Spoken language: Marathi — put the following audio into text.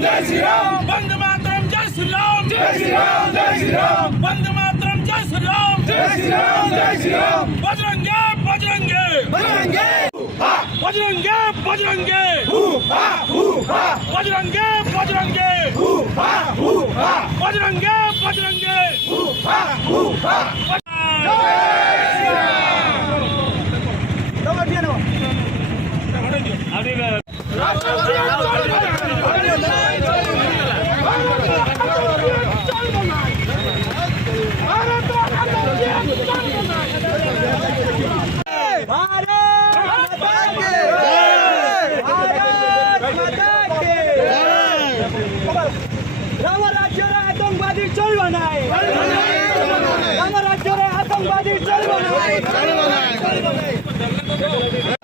जय श्री राम, वंदे मातरम, जय श्री राम, जय श्री राम, जय श्री राम, वंदे मातरम, जय श्री राम, जय श्री राम, जय श्री राम, बजरंगे बजरंगे बजरंगे बजरंगे बजरंगे बजरंगे बजरंगे बजरंगे आतंकवादी चलवा नहीं।